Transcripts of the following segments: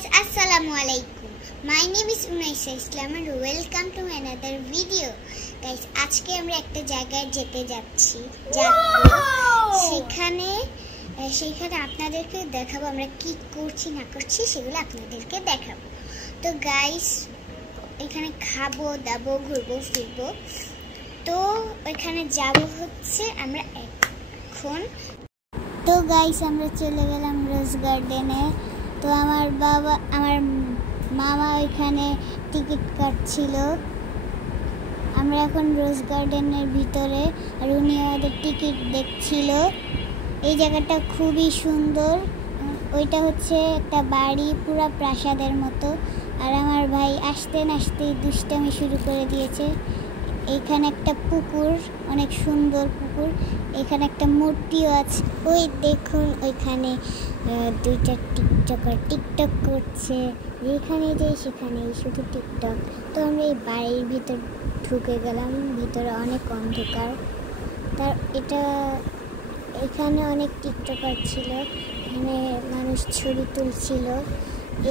guys, assalamu alaikum. My name is Unaisa Islam and welcome to another video. Guys, আজকে আমরা একটা জায়গায় যেতে যাচ্ছি। সেখানে আপনাদেরকে দেখাবো আমরা কি করছি না করছি সেগুলো আপনাদেরকে দেখাবো। তো গাইস, এখানে খাবো দাবো ঘুরবো ফিরবো। তো ওইখানে যাব হচ্ছে আমরা এখন। তো গাইস, আমরা চলে গেলাম রোজ গার্ডেনে। তো আমার মামা ওইখানে টিকিট কাটছিল। আমরা এখন রোজ গার্ডেনের ভিতরে, আর উনি আমাদের টিকিট দেখছিল। এই জায়গাটা খুবই সুন্দর। ওইটা হচ্ছে একটা বাড়ি, পুরা প্রাসাদের মতো। আর আমার ভাই আসতে আসতেই দুষ্টামি শুরু করে দিয়েছে। এখানে একটা পুকুর, অনেক সুন্দর পুকুর। এখানে একটা মূর্তিও আছে। ওই দেখুন, ওইখানে দুইটা টিকটকার টিকটক করছে। যেখানে যাই সেখানেই শুধু টিকটক। তো আমরা এই বাড়ির ভিতর ঢুকে গেলাম। ভিতরে অনেক অন্ধকার। এখানে অনেক টিকটকার ছিল। এখানে মানুষ ছবি তুলছিল।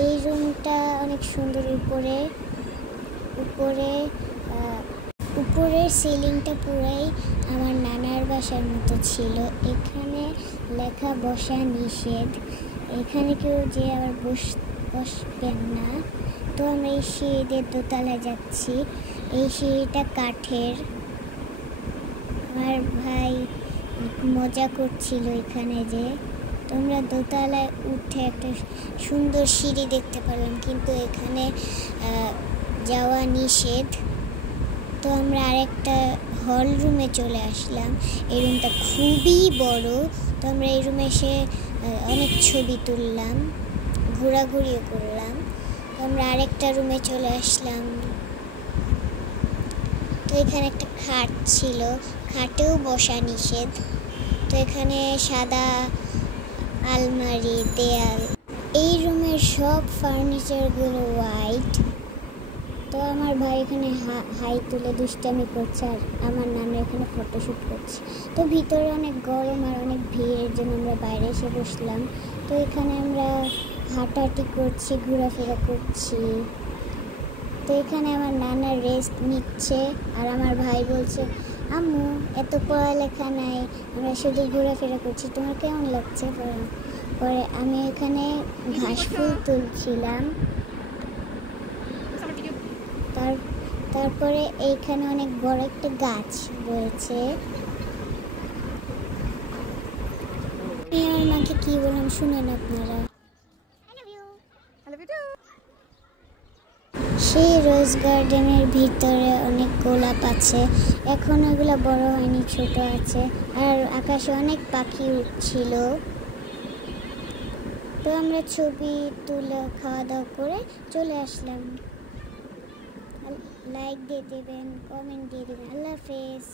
এই রুমটা অনেক সুন্দর। উপরের সিলিংটা পুরাই আমার নানার বাসার মতো ছিল। এখানে লেখা বসা নিষেধ। এখানে কেউ যে আবার বসবেন না। তো আমরা এই সিঁড়িদের দোতলায় যাচ্ছি। এই সিঁড়িটা কাঠের। আমার ভাই মজা করছিল এখানে যে। তোমরা দোতলায় উঠে একটা সুন্দর সিঁড়ি দেখতে পেলাম, কিন্তু এখানে যাওয়া নিষেধ। তো আমরা আরেকটা হল রুমে চলে আসলাম। এই রুমটা খুবই বড়। তো আমরা এই রুমে এসে অনেক ছবি তুললাম, ঘোরাঘুরিও করলাম। তো আমরা আরেকটা রুমে চলে আসলাম। তো এখানে একটা খাট ছিল, খাটেও বসা নিষেধ। তো এখানে সাদা আলমারি, দেয়াল। এই রুমের সব ফার্নিচারগুলো হোয়াইট। তো আমার ভাই এখানে হাই তুলে দুষ্টামি করছে, আর আমার নানা এখানে ফটোশ্যুট করছে। তো ভিতরে অনেক গরম আর অনেক ভিড়ের জন্য আমরা বাইরে এসে বসলাম। তো এখানে আমরা হাঁটাহাঁটি করছি, ঘোরাফেরা করছি। তো এখানে আমার নানা রেস্ট নিচ্ছে, আর আমার ভাই বলছে, আম্মু এত পড়ালেখা নাই, আমরা শুধু ঘোরাফেরা করছি, তোমার কেমন লাগছে? পরে আমি এখানে ঘাস ফুল তুলছিলাম। তারপরে এইখানে অনেক বড় একটা গাছ রয়েছে। আমি আমার মাকে কি বললাম শুনেন আপনারা। সেই রোজ গার্ডেনের ভিতরে অনেক গোলাপ আছে। এখন ওগুলো বড় হয়নি, ছোট আছে। আর আকাশে অনেক পাখি উঠছিল। তো আমরা ছবি তুলে খাওয়া দাওয়া করে চলে আসলাম। লাইক দিয়ে দেবেন, কমেন্ট দিয়ে দেবেন। আল্লাহ হাফেজ।